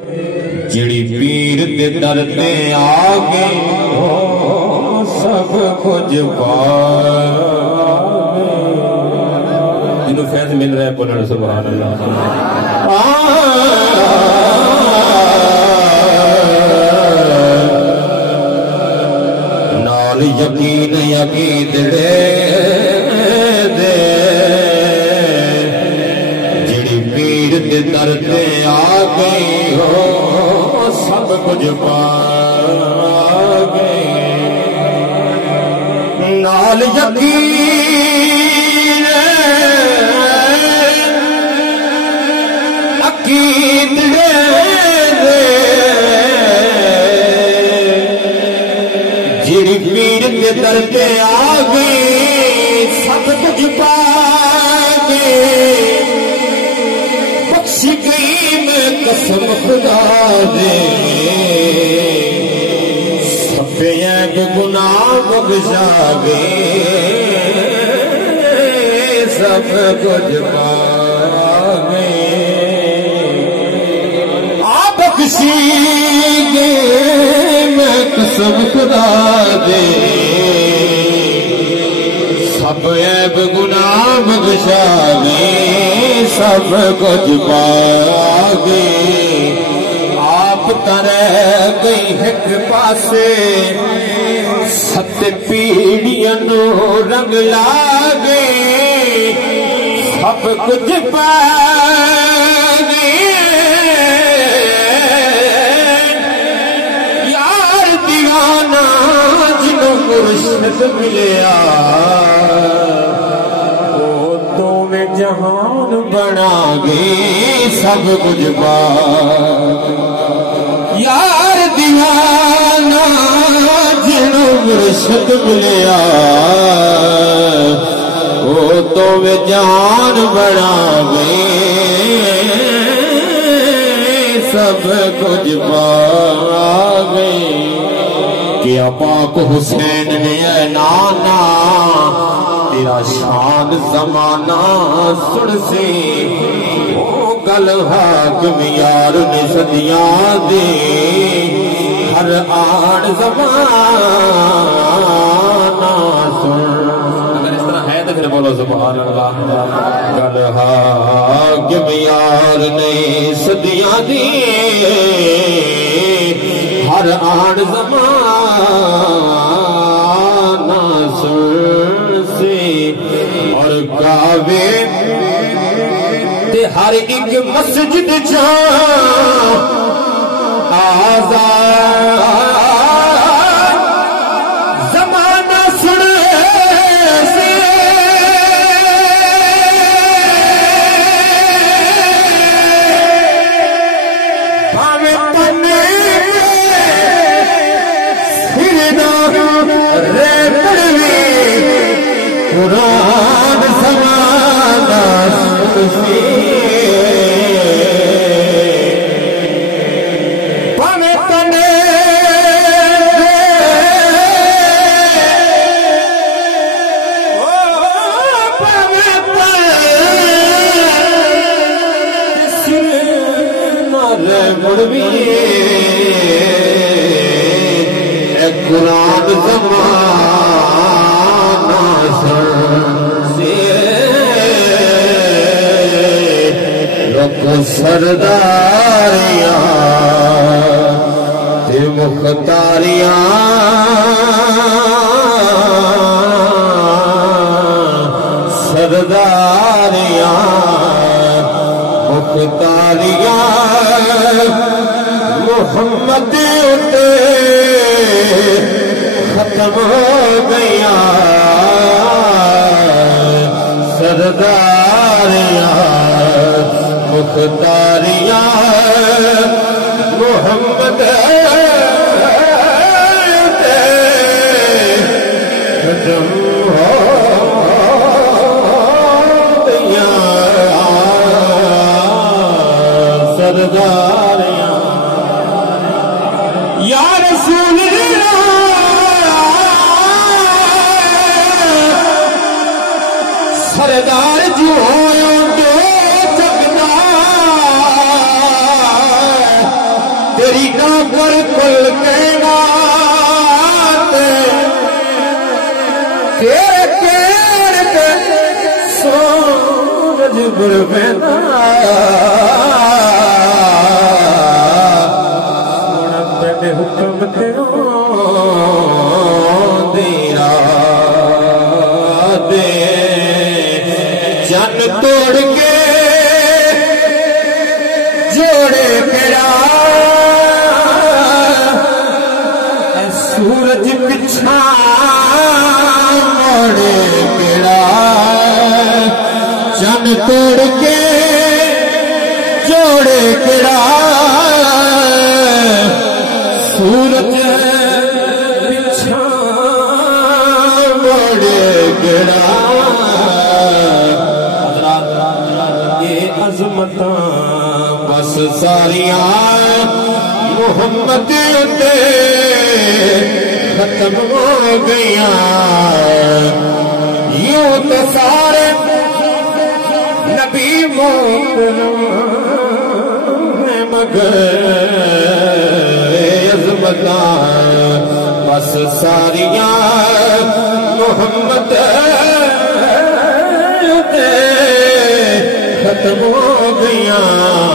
جڑی پیر دے در تے آگے سب کچھ پاوے جنہوں فیض مل رہا ہے بولنا سبحان اللہ نال یقین یقین دے جڑی پیر دے در تے آگے سب کچھ پا گئے نال یقین عقید جڑی پیر کے در تے آ گئے سب کچھ پا گئے بخش گئی میں قسم خدا دے سب ایک گناہ بخشا گئے سب کچھ پا گئے آپ بخشی گئے میں قسم خدا دے سب عیب گناہ بخشا گئے سب کچھ پا گئے آپ ترہ گئی ایک پاسے ست پیڑیاں نو رنگ لا گئے سب کچھ پا گئے یار دیوانہ جنہوں مرشد ملیا جہان بنا گے سب کچھ پا یار دیوانہ جنہوں مرشد ملیا وہ تو میں جہان بنا گے سب کچھ پا گئے کیا پاک حسین نے اے نانا تیرا شان زمانہ سن سے وہ گل حاکم یار نے صدیاں دے ہر آن زمانہ سن اگر اس طرح ہے تو پھر بولو سبحان اللہ گل حاکم یار نے صدیاں دے ہر آن زمانہ سن اور کعبے تے ہر ایک مسجد جان آزاد زمانہ سنے سے پاوے پنے قرآن زمانہ سنسی پانے تنے پانے تنے سنارے مڑوی ایک قرآن زمانہ سرداریاں تے مختاریاں سرداریاں مختاریاں محمد اتے ختم ہو گیا سرداریاں مختاریاں محمد ختم ہو گیا سرداریاں یا رسول سردار جو تیری کا پر کل کائنات تیرے کیر پہ سورج برپینا سونا پیڑے حکم تیروں دیرا دے جن توڑ کے جوڑے پیڑا سورج پچھا موڑے پیڑا جن توڑ کے جوڑے پیڑا سورج پچھا موڑے پیڑا یہ عظمتاں بس ساریاں محمد تے ختم ہو گئیاں یوں تو سارے نبی محترم مگر عظمتاں بس ساریاں محمد تے ختم ہو گئیاں